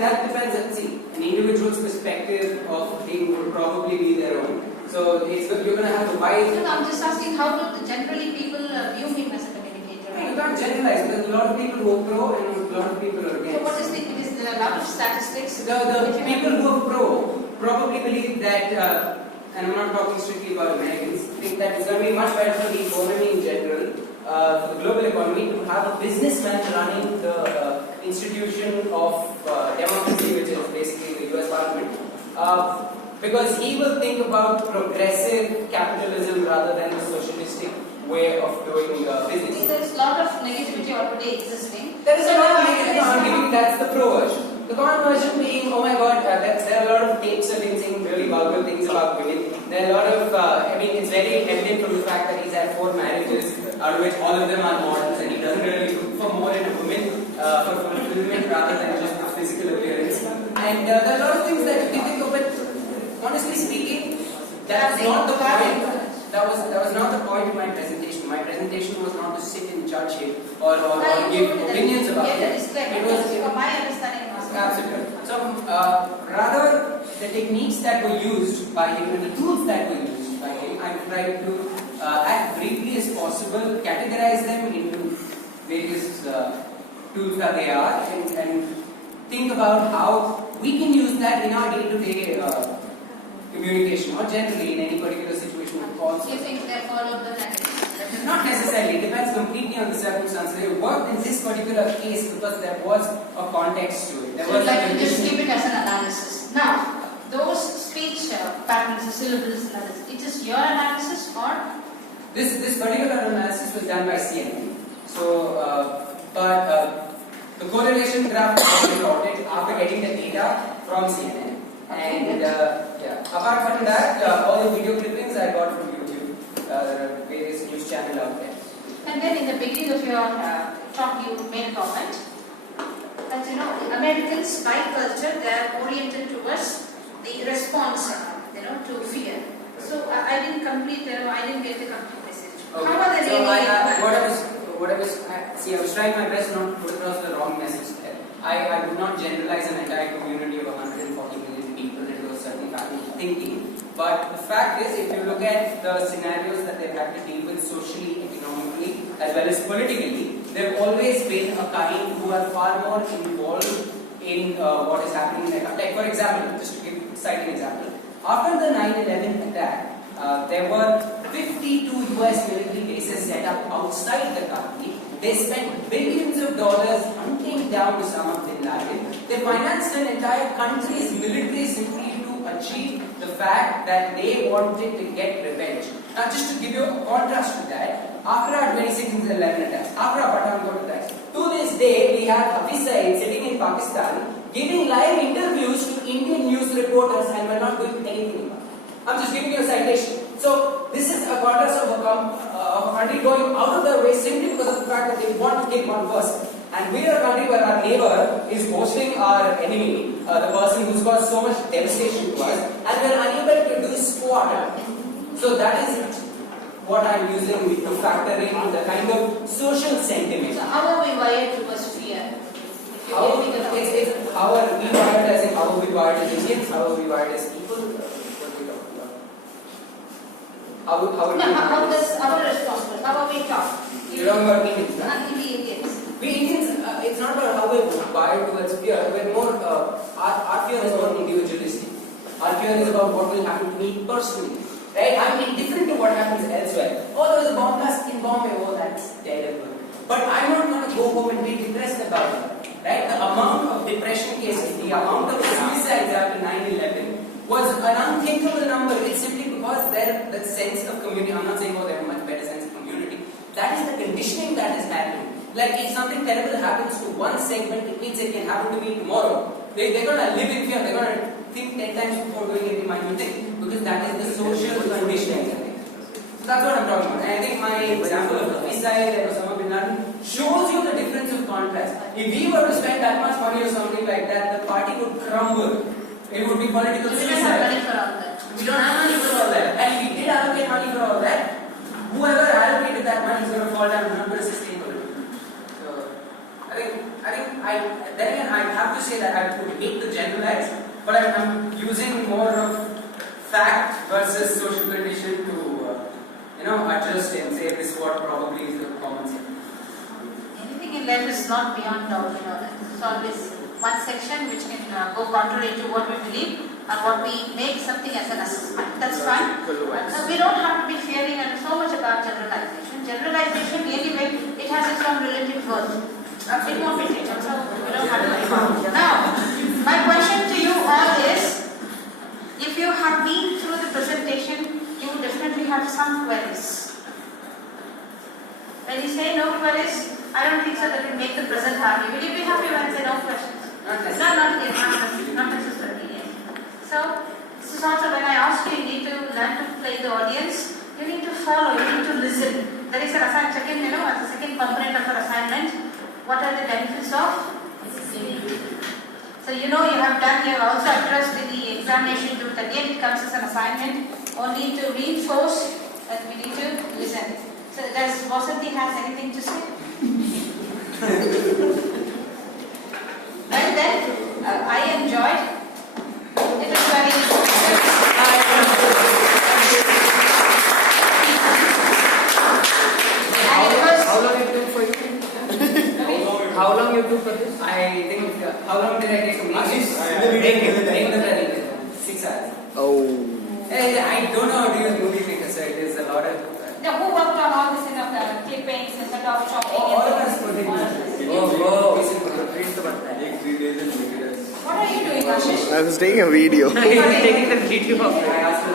think that depends on, see, an individual's perspective of thing would probably be their own. So you're going to have to buy. No, I'm just asking how do generally people view him as a communicator? You can't generalize. There's a lot of people who are pro and a lot of people are against. So what is there are a lot of statistics? The people who are pro probably believe that, and I'm not talking strictly about Americans, think that it's going to be much better for the economy in general, for the global economy, to have a businessman running the institution of democracy, which is basically the US Parliament. Because he will think about progressive capitalism rather than the socialistic way of doing business. There is a lot of negativity already existing. There is a lot of negativity. I'm giving that's the pro version. The con version being, oh my god, there are a lot of tapes of him saying really vulgar things about women. There are a lot of, it's very evident from the fact that he's had 4 marriages, out of which all of them are models, and he doesn't really look for more in a woman for fulfillment rather than just the physical appearance. And there are a lot of things that you can think of, but honestly speaking, that was not the point. That was not the point of my presentation. My presentation was not to sit and judge him or give opinions about it. It was my understanding. Absolutely. So rather, the techniques that were used by him and the tools that were used by him, I tried to, as briefly as possible, categorize them into various tools that they are, and think about how we can use that in our day-to-day communication, or generally in any particular situation. You think they followed the tactics? Not necessarily. It depends completely on the circumstances. They worked in this particular case because there was a context to it. There was like just keep it as an analysis. Now, those speech patterns, the syllables and others, it is your analysis or? This particular analysis was done by CNN. So, the correlation graph was plotted after getting the data from CNN. And apart from that, all the video clippings I got from YouTube. There are various news channels out there. And then in the beginning of your talk, you made a comment that Americans by culture they are oriented towards the response, to fear. So I didn't complete. I didn't get the complete message. Okay. How are they really? I was trying my best not to put across the wrong message there. I would not generalize an entire community of 140 million people into a certain pattern of thinking. But the fact is, if you look at the scenarios that they've had to deal with socially, economically, as well as politically, they've always been a kind who are far more involved in what is happening in their country. Like, for example, just to give a citing example, after the 9/11 attack, there were 52 US military bases set up outside the country. They spent billions of dollars hunting down Osama bin Laden. They financed an entire country's military simply to achieve the fact that they wanted to get revenge. Now, just to give you a contrast to that, after our 26/11 attacks, after our Pathankot attacks, to this day we have Hafiz Saeed sitting in Pakistan giving live interviews to Indian news reporters, and we're not doing anything about it. I'm just giving you a citation. So this is a contrast of a country going out of their way simply because of the fact that they want to kill one person. And we are a country where our neighbor is hosting our enemy, the person who's caused so much devastation to us, and we are unable to do squat. So that is what I'm using to factor in the kind of social sentiment. So how are we wired towards fear? How are we wired as in how are we wired as Indians? How are we wired as people? How does our responsibility? How are we taught? You're talking about Indians, right? Indians. We Indians, it's not about how we're wired towards fear. We're more, our fear is more individualistic. Our fear is about what will happen to me personally. Right? I'm indifferent to what happens elsewhere. Oh, there was a bomb blast in Bombay. Oh, that's terrible. But I'm not going to go home and be depressed about it. Right? The amount of depression cases, the amount of suicides after 9/11 was an unthinkable number. It's simply because that sense of community. I'm not saying they have a much better sense of community. That is the conditioning that is happening. Like if something terrible happens to one segment, it means it can happen to me tomorrow. They're going to live in fear. They're going to think 10 times before doing any minor thing, because that is the social conditioning. So that's what I'm talking about. And I think my example of Hafiz Saeed and Osama bin Laden shows you the difference of contrast. If we were to spend that much money or something like that, the party would crumble. It would be political suicide. We don't have money for all that. We don't have money for all that. And if we did allocate money for all that, whoever allocated that money is going to fall down and not going to sustain politics. So I think then again I have to to say that I would hate to generalize, but I'm using more of fact versus social condition to adjust and say this is what probably is the common sense. Anything in life is not beyond doubt, It's always one section which can go contrary to what we believe and what we make something as an assessment. That's fine. We don't have to be fearing and so much about generalization. Generalization, anyway, it has its own relative worth. It won't be taken, so we don't have to worry about it. Now, my question to you all is, if you have been through the presentation, you would definitely have some queries. When you say no queries, I don't think so that will make the present happy. Will you be happy when I say no questions? Not No, not necessarily. Yes. So, this is also when I ask you, you need to learn to play the audience. You need to follow, you need to listen. There is an assignment, as a second component of your assignment. What are the benefits of listening? So you have done, you have also addressed in the examination group. Again, it comes as an assignment. Only to reinforce that we need to listen. So does Vasanthi has anything to say? Well then, I enjoyed. It was very How long it took for you? How long you took for this? I think, how long did I take to make it? 6 hours. Oh. I don't know how to use movie maker, so it is a lot of. who worked on all this clippings and sort of chopping? All of us put in. What are you doing, Ashish? I was taking a video. He's taking the video of I asked